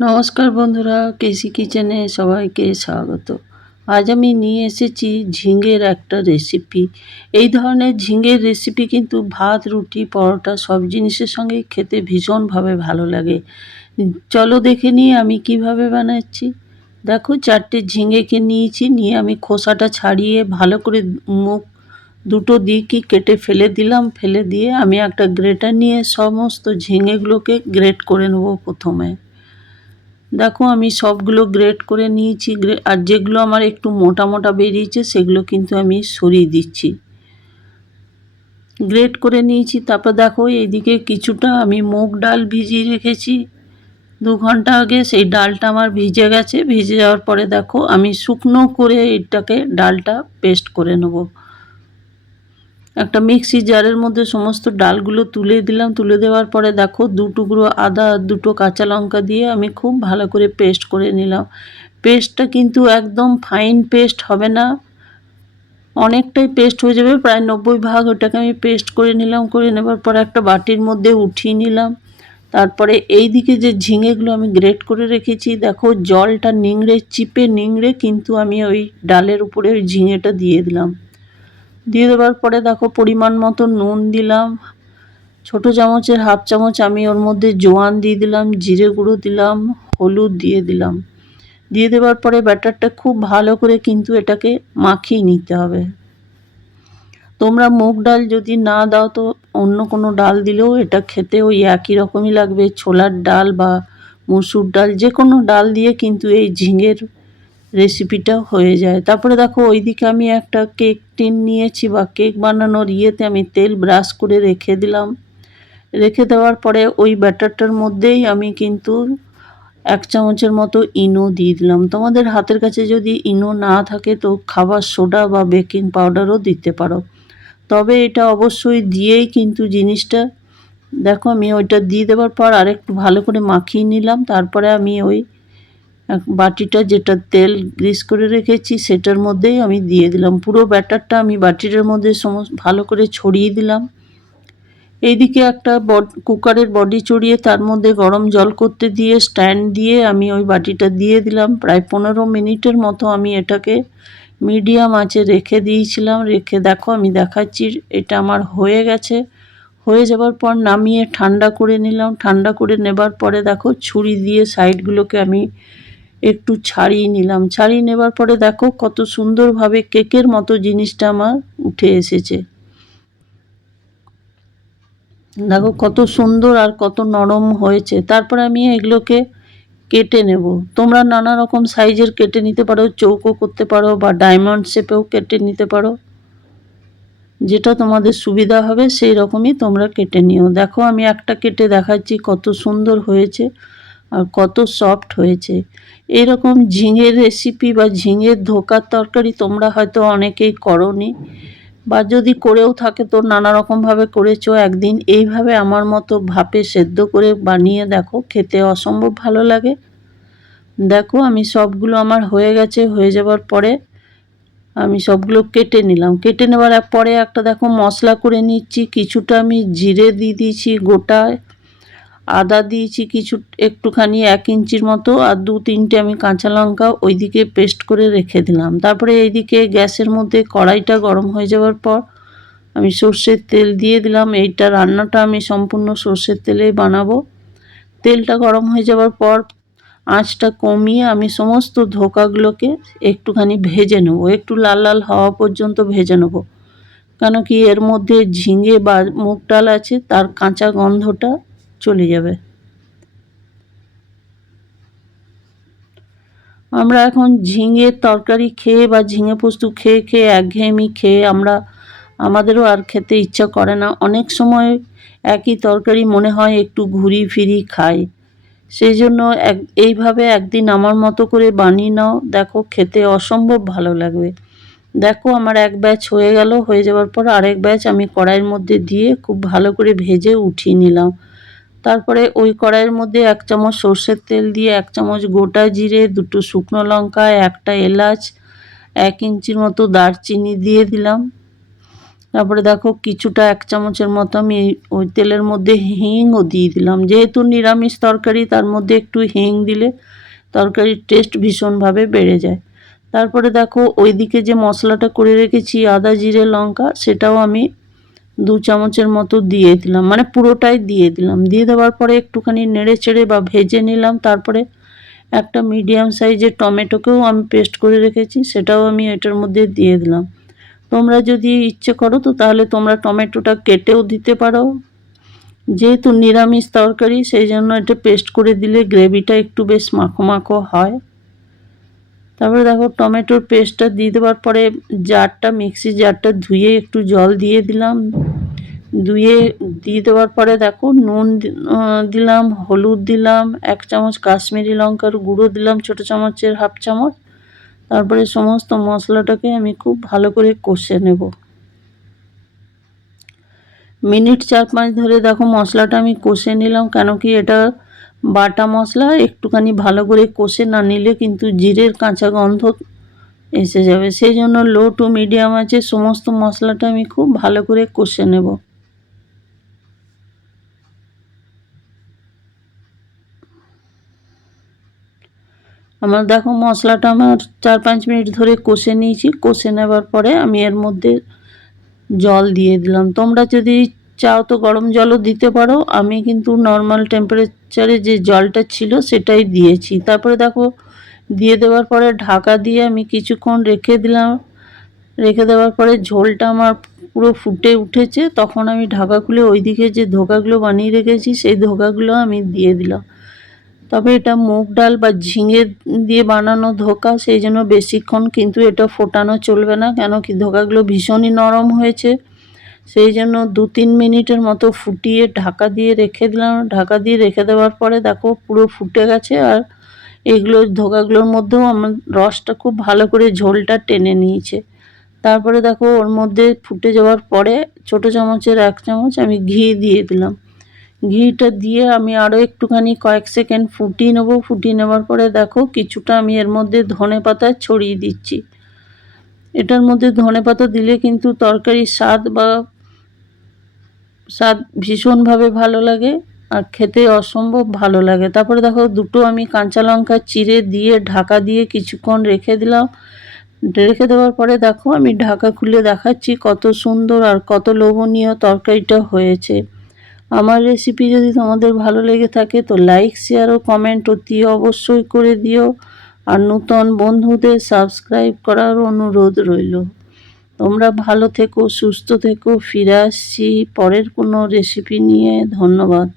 নমস্কার বন্ধুরা, কেসি কিচেনে সবাইকে স্বাগত। আজ আমি নিয়ে এসেছি ঝিঙের একটা রেসিপি। এই ধরনের ঝিঙের রেসিপি কিন্তু ভাত, রুটি, পরোটা সব জিনিসের সঙ্গেই খেতে ভীষণভাবে ভালো লাগে। চলো দেখে নিই আমি কিভাবে বানাচ্ছি। দেখো, 4টে ঝিঙেকে নিয়েছি, নিয়ে আমি খোসাটা ছাড়িয়ে ভালো করে মুখ দুটো দিকই কেটে ফেলে দিলাম। ফেলে দিয়ে আমি একটা গ্রেটার নিয়ে সমস্ত ঝিঙেগুলোকে গ্রেট করে নেবো প্রথমে। দেখো, আমি সবগুলো গ্রেট করে নিয়েছি, আর যেগুলো আমার একটু মোটা মোটা বেরিয়েছে সেগুলো কিন্তু আমি সরিয়ে দিচ্ছি। গ্রেট করে নিয়েছি। তারপর দেখো, এইদিকে কিছুটা আমি মুগ ডাল ভিজিয়ে রেখেছি 2 ঘন্টা আগে। সেই ডালটা আমার ভিজে গেছে। ভিজে যাওয়ার পরে দেখো, আমি শুকনো করে এটাকে ডালটা পেস্ট করে নেব। একটা মিক্সি জারের মধ্যে সমস্ত ডালগুলো তুলে দিলাম। তুলে দেওয়ার পরে দেখো, 2 টুকরো আদা, 2টো কাঁচা লঙ্কা দিয়ে আমি খুব ভালো করে পেস্ট করে নিলাম। পেস্টটা কিন্তু একদম ফাইন পেস্ট হবে না, অনেকটাই পেস্ট হয়ে যাবে, প্রায় 90 ভাগ ওটাকে আমি পেস্ট করে নিলাম। করে নেবার পরে একটা বাটির মধ্যে উঠিয়ে নিলাম। তারপরে এই দিকে যে ঝিঙেগুলো আমি গ্রেট করে রেখেছি, দেখো জলটা চিপে নিংড়ে কিন্তু আমি ওই ডালের উপরে ওই ঝিঙেটা দিয়ে দিলাম। দিয়ে দেওয়ার পরে দেখো, পরিমাণ মতো নুন দিলাম। ছোটো চামচের হাফ চামচ আমি ওর মধ্যে জোয়ান দিয়ে দিলাম, জিরে গুঁড়ো দিলাম, হলুদ দিয়ে দিলাম। দিয়ে দেওয়ার পরে ব্যাটারটা খুব ভালো করে কিন্তু এটাকে মাখিয়ে নিতে হবে। তোমরা মুগ ডাল যদি না দাও তো অন্য কোনো ডাল দিলেও এটা খেতে ওই একই রকমই লাগবে। ছোলার ডাল বা মসুর ডাল, যে কোনো ডাল দিয়ে কিন্তু এই ঝিঙের রেসিপিটা হয়ে যায়। তারপরে দেখো, ওইদিকে আমি একটা কেক টিন নিয়েছি, বা কেক বানানোর ইয়েতে আমি তেল ব্রাশ করে রেখে দিলাম। রেখে দেওয়ার পরে ওই ব্যাটারটার মধ্যেই আমি কিন্তু 1 চামচের মতো ইনো দিয়ে দিলাম। তোমাদের হাতের কাছে যদি ইনো না থাকে তো খাবার সোডা বা বেকিং পাউডারও দিতে পারো, তবে এটা অবশ্যই দিয়েই কিন্তু জিনিসটা। দেখো, আমি ওইটা দিয়ে দেওয়ার পর আরেকটু ভালো করে মাখিয়ে নিলাম। তারপরে আমি ওই বাটিটা, যেটা তেল গ্রিস করে রেখেছি, সেটার মধ্যেই আমি দিয়ে দিলাম। পুরো ব্যাটারটা আমি বাটিটার মধ্যে ভালো করে ছড়িয়ে দিলাম। এইদিকে একটা কুকারের বডি চড়িয়ে তার মধ্যে গরম জল করতে দিয়ে স্ট্যান্ড দিয়ে আমি ওই বাটিটা দিয়ে দিলাম। প্রায় 15 মিনিটের মতো আমি এটাকে মিডিয়াম আঁচে রেখে দিয়েছিলাম। রেখে দেখো, আমি দেখাচ্ছি, এটা আমার হয়ে গেছে। হয়ে যাবার পর নামিয়ে ঠান্ডা করে নিলাম। ঠান্ডা করে নেবার পরে দেখো, ছুরি দিয়ে সাইডগুলোকে আমি একটু ছাড়িয়ে নিলাম। ছাড়িয়ে নেবার পরে দেখো, কত সুন্দরভাবে কেকের মতো জিনিসটা আমার উঠে এসেছে। দেখো কত সুন্দর আর কত নরম হয়েছে। তারপরে আমি এগুলোকে কেটে নেব। তোমরা নানা রকম সাইজের কেটে নিতে পারো, চৌকো করতে পারো বা ডায়মন্ড শেপেও কেটে নিতে পারো, যেটা তোমাদের সুবিধা হবে সেই রকমই তোমরা কেটে নিও। দেখো, আমি একটা কেটে দেখাচ্ছি কত সুন্দর হয়েছে আর কত সফট হয়েছে। এরকম ঝিঙের রেসিপি বা ঝিঙের ধোকার তরকারি তোমরা হয়তো অনেকেই করোনি, বা যদি করেও থাকে তো নানা রকমভাবে করেছো। একদিন এইভাবে আমার মতো ভাপে সেদ্ধ করে বানিয়ে দেখো, খেতে অসম্ভব ভালো লাগে। দেখো, আমি সবগুলো আমার হয়ে গেছে। হয়ে যাবার পরে আমি সবগুলো কেটে নিলাম। কেটে নেওয়ার পরে একটা দেখো মশলা করে নিচ্ছি। কিছুটা আমি জিরে দিয়ে দিয়েছি গোটা, আদা দিয়েছি কিছু একটুখানি 1 ইঞ্চির মতো, আর 2-3টে আমি কাঁচা লঙ্কা ওইদিকে পেস্ট করে রেখে দিলাম। তারপরে এইদিকে গ্যাসের মধ্যে কড়াইটা গরম হয়ে যাওয়ার পর আমি সর্ষের তেল দিয়ে দিলাম। এইটা রান্নাটা আমি সম্পূর্ণ সর্ষের তেলেই বানাবো। তেলটা গরম হয়ে যাওয়ার পর আঁচটা কমিয়ে আমি সমস্ত ধোকাগুলোকে একটুখানি ভেজে নেবো, একটু লাল লাল হওয়া পর্যন্ত ভেজে নেবো। কেন কি, এর মধ্যে ঝিঙে বা মুগ ডাল আছে, তার কাঁচা গন্ধটা চলে যাবে। আমরা এখন ঝিঙের তরকারি খেয়ে বা ঝিঙে পোস্ত খেয়ে খেয়ে একঘেয়েমি খেয়ে আমাদেরও আর খেতে ইচ্ছা করে না। অনেক সময় একই তরকারি মনে হয় একটু ঘুরি ফিরি খাই। সেই জন্য এইভাবে একদিন আমার মতো করে বানিয়ে নাও, দেখো খেতে অসম্ভব ভালো লাগবে। দেখো, আমার এক ব্যাচ হয়ে গেল। হয়ে যাওয়ার পর আরেক ব্যাচ আমি কড়াইয়ের মধ্যে দিয়ে খুব ভালো করে ভেজে উঠিয়ে নিলাম। তারপরে ওই কড়াইয়ের মধ্যে 1 চামচ সর্ষের তেল দিয়ে 1 চামচ গোটা জিরে, 2টো শুকনো লঙ্কা, একটা এলাচ, 1 ইঞ্চির মতো দারচিনি দিয়ে দিলাম। তারপরে দেখো কিছুটা 1 চামচের মতো আমি ওই তেলের মধ্যে হিংও দিয়ে দিলাম। যেহেতু নিরামিষ তরকারি তার মধ্যে একটু হিং দিলে তরকারির টেস্ট ভীষণভাবে বেড়ে যায়। তারপরে দেখো ওইদিকে যে মশলাটা করে রেখেছি আদা জিরে লঙ্কা, সেটাও আমি 2 চামচের মতো দিয়ে দিলাম, মানে পুরোটাই দিয়ে দিলাম। দিয়ে দেওয়ার পরে একটুখানি নেড়ে চেড়ে বা ভেজে নিলাম। তারপরে একটা মিডিয়াম সাইজের টমেটোকেও আমি পেস্ট করে রেখেছি, সেটাও আমি এটার মধ্যে দিয়ে দিলাম। তোমরা যদি ইচ্ছে করো তো তাহলে তোমরা টমেটোটা কেটেও দিতে পারো। যেহেতু নিরামিষ তরকারি সেই জন্য এটা পেস্ট করে দিলে গ্রেভিটা একটু বেশ মাখো মাখো হয়। তারপরে দেখো টমেটোর পেস্টটা দিয়ে দেওয়ার পরে মিক্সি জারটা ধুয়ে একটু জল দিয়ে দিলাম। দিয়ে দেওয়ার পরে দেখো নুন দিলাম, হলুদ দিলাম, 1 চামচ কাশ্মীরি লঙ্কার গুঁড়ো দিলাম ছোটো চামচের 1/2 চামচ। তারপরে সমস্ত মশলাটাকে আমি খুব ভালো করে কষে নেব। মিনিট 4-5 ধরে দেখো মশলাটা আমি কষে নিলাম, কেন কি এটা বাটা মশলা, একটুখানি ভালো করে কষে না নিলে কিন্তু জিরের কাঁচা গন্ধ এসে যাবে। সেই জন্য লো টু মিডিয়াম আছে সমস্ত মশলাটা আমি খুব ভালো করে কষে নেব। আমার দেখো মশলাটা আমার 4-5 মিনিট ধরে কষে নিয়েছি। কষে নেবার পরে আমি এর মধ্যে জল দিয়ে দিলাম। তোমরা যদি চাও তো গরম জলও দিতে পারো, আমি কিন্তু নর্মাল টেম্পারেচারে যে জলটা ছিল সেটাই দিয়েছি। তারপরে দেখো দিয়ে দেওয়ার পরে ঢাকা দিয়ে আমি কিছুক্ষণ রেখে দিলাম। রেখে দেওয়ার পরে ঝোলটা আমার পুরো ফুটে উঠেছে, তখন আমি ঢাকা খুলে ওইদিকে যে ধোকাগুলো বানিয়ে রেখেছি সেই ধোকাগুলো আমি দিয়ে দিলাম। তবে এটা মুগ ডাল বা ঝিঙে দিয়ে বানানো ধোকা, সেই জন্য বেশিক্ষণ কিন্তু এটা ফোটানো চলবে না, কেন কি ধোকাগুলো ভীষণই নরম হয়েছে। সেই জন্য 2-3 মিনিটের মতো ফুটিয়ে ঢাকা দিয়ে রেখে দিলাম। ঢাকা দিয়ে রেখে দেওয়ার পরে দেখো পুরো ফুটে গেছে, আর এইগুলো ধোকাগুলোর মধ্যেও আমার রসটা খুব ভালো করে ঝোলটা টেনে নিয়েছে। তারপরে দেখো ওর মধ্যে ফুটে যাওয়ার পরে ছোটো চামচের 1 চামচ আমি ঘি দিয়ে দিলাম। ঘিটা দিয়ে আমি আরও একটুখানি কয়েক সেকেন্ড ফুটিয়ে নেবো। ফুটিয়ে নেওয়ার পরে দেখো কিছুটা আমি এর মধ্যে ধনেপাতা ছড়িয়ে দিচ্ছি। এটার মধ্যে ধনেপাতা দিলে কিন্তু তরকারির স্বাদ ভীষণভাবে ভালো লাগে আর খেতে অসম্ভব ভালো লাগে। তারপরে দেখো দুটো আমি কাঁচা লঙ্কা চিড়ে দিয়ে ঢাকা দিয়ে কিছুক্ষণ রেখে দিলাম। রেখে দেওয়ার পরে দেখো আমি ঢাকা খুলে দেখাচ্ছি কত সুন্দর আর কত লোভনীয় তরকারিটা হয়েছে। আমার রেসিপি যদি তোমাদের ভালো লেগে থাকে তো লাইক শেয়ার ও কমেন্ট অতি অবশ্যই করে দিও, আর নতুন বন্ধুদের সাবস্ক্রাইব করার অনুরোধ রইল। তোমরা ভালো থেকো, সুস্থ থেকো। ফিরে আসছি পরের কোনো রেসিপি নিয়ে। ধন্যবাদ।